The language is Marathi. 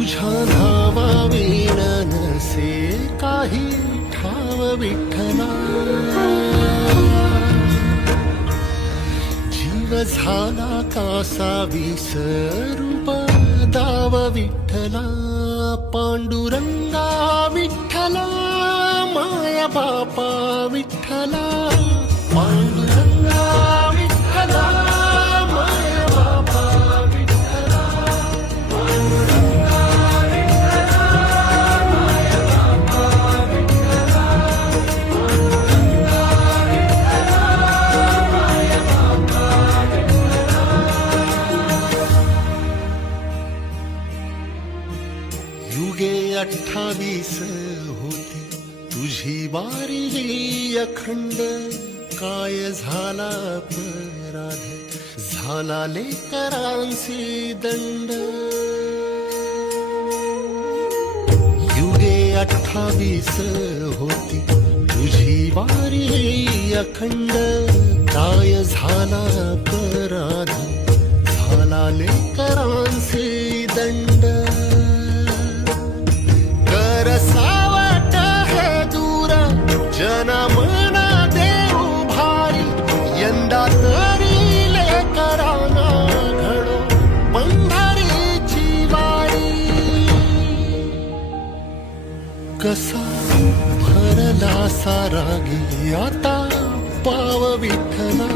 तुझ्या नावावीण नसे काही ठाव विठ्ठला, जीव झाला कासा विसरू दाव विठ्ठला, पांडुरंगा विठ्ठला, माया बापा विठ्ठला, पांडुरंगा विठ्ठला, माया बापा विठ्ठला, पांडुरंगा विठ्ठला, माया बापा विठ्ठला, पांडुरंगा विठ्ठला, माया बापा विठ्ठला. युगे 28 होती तुझी वारी अखंड, काय झाला अपराध झाला लेकरांसी दंड. युगे 28 होती तुझी वारी अखंड, काय झाला अपराध झाला लेकरांसी दंड. सावट हे दूर जनमना देऊ भारी, यंदा तरी लेकरांना घडो पंढरीची वारी. कसा भरला सारा गी आता पाव विठ्ठला,